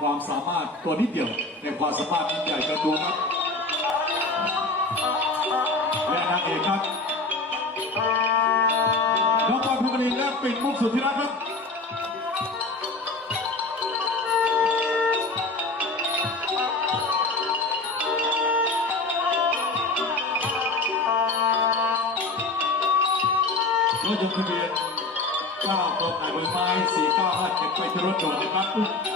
ความสามารถตัวนิดเดียว ในความสาารถนั้นใหญ่ก็ดูครับและนักเอกครับน้องปอนภูมิลินและปิ่นมุกสุธิรักครับรถยนทะเบียน9กไก่ใบไม้495เก็บไปที่รถยดต์นะครับ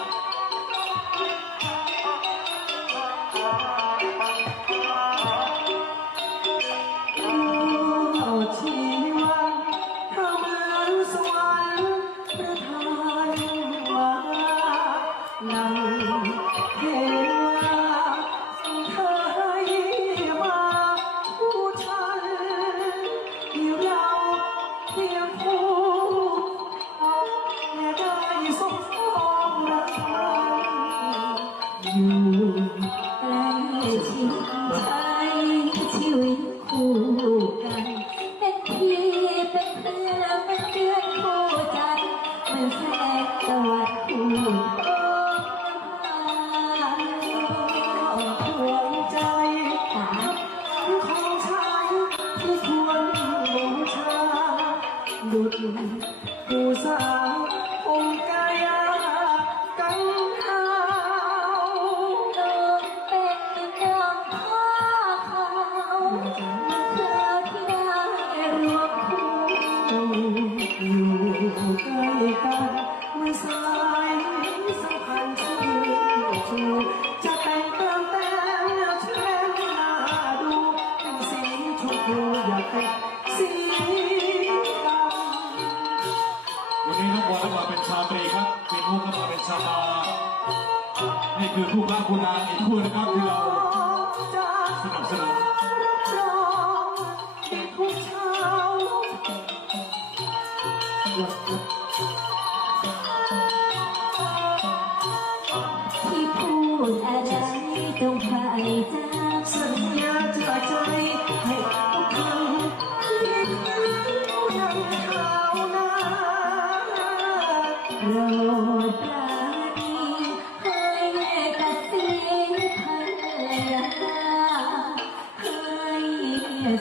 อย่าติดสีดวันนี้น้องบอลมาเป็นชาตรีครับเป็นลูกก็มาเป็นชาบานี่คือคู่บ้าคุณนางอีกคู่นะครับที่เราสนับสนุนทุกเช้า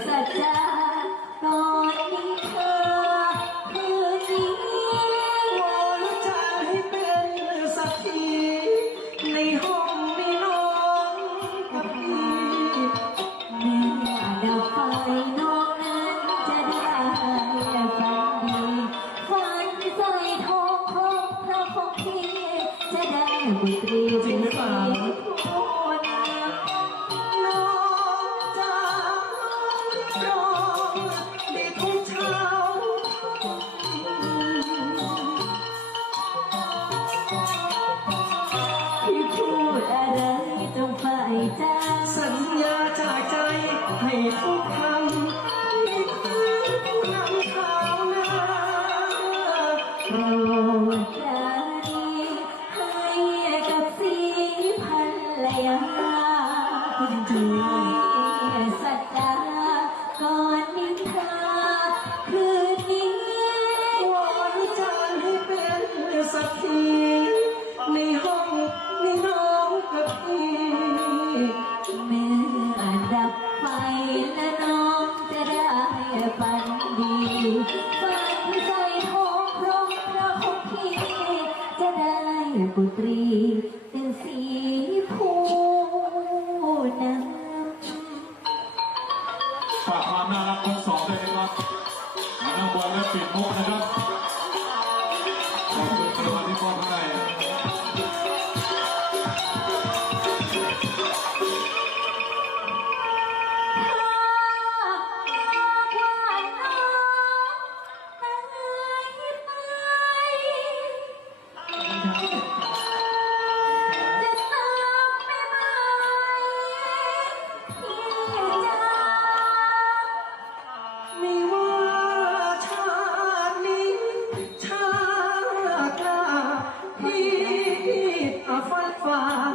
สัจจาตอนี้ please. Father.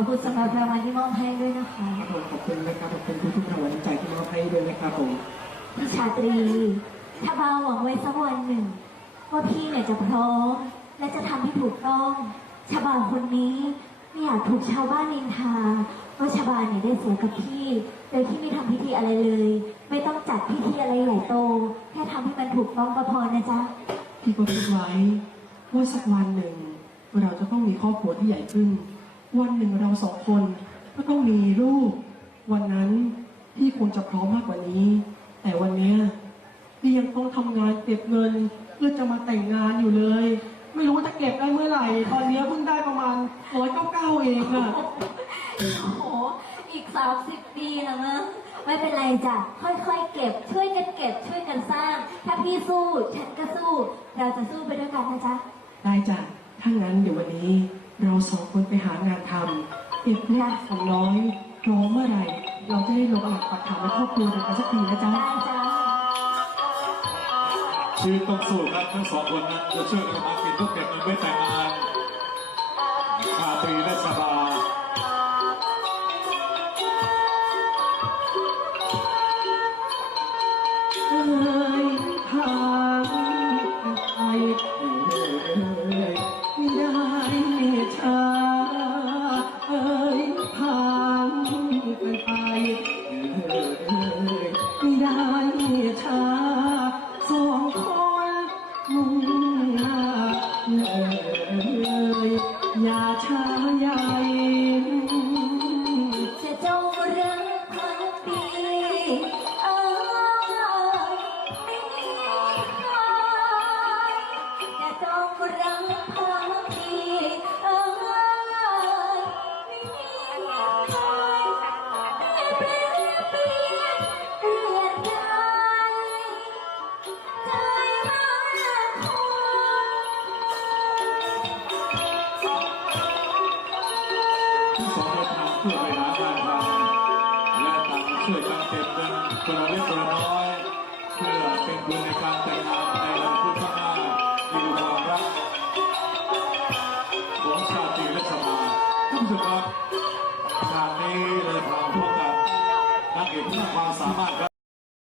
อบคุณสำหรับรางวัลที่มอบให้ด้วยนะคะครับผมขอบคุณนะครับขอบคุณทุกๆรางวัลน้ำใจที่มอบให้ด้วยนะครับผมพี่ชาตรี ถ้าบาวหวังไว้สักวันหนึ่งว่าพี่เนี่ยจะพร้อม และจะทำให้ถูกต้องชาบาคนนี้ไม่อยากถูกชาวบ้านนินทาว่าชาบาเนี่ยได้เสียกับพี่โดยที่ไม่ทำพิธีอะไรเลย ไม่ต้องจัดพิธีอะไรใหญ่โตแค่ทำให้มันถูกต้องก็พอนะจ๊ะ พี่ก็คิดไว้ว่าสักวันหนึ่งเราจะต้องมีครอบครัวที่ใหญ่ขึ้น วันหนึ่งเราสองคนก็ต้องมีลูก วันนั้นพี่ควรจะพร้อมมากกว่านี้ แต่วันเนี้ยพี่ยังต้องทำงานเก็บเงิน เพื่อจะมาแต่งงานอยู่เลย ไม่รู้จะเก็บได้เมื่อไหร่ ตอนเนี้ยเพิ่งได้ประมาณร้อยเก้าเก้าเองอะโอ้โห อีกสามสิบปีแล้วมั้งไม่เป็นไรจ้ะ ค่อยๆ เก็บ ช่วยกันเก็บ ช่วยกันสร้าง ถ้าพี่สู้ ฉันก็สู้ เราจะสู้ไปด้วยกันนะจ๊ะ ได้จ้ะ ถ้างั้นเดี๋ยววันนี้ เราสองคนไปหางานทำเก็บเงินของน้อยร้องเมื่อไหร่เราจะได้ลงหลักปักฐานในครอบครัวกันสักทีนะจ๊ะได้จ้าชีวิตต้องสู้ครับทั้งสองคนนะจะช่วยกันมากินเพื่อเก็บเงินไม่แต่งงาน เเป็นบุญในการแต่งงาน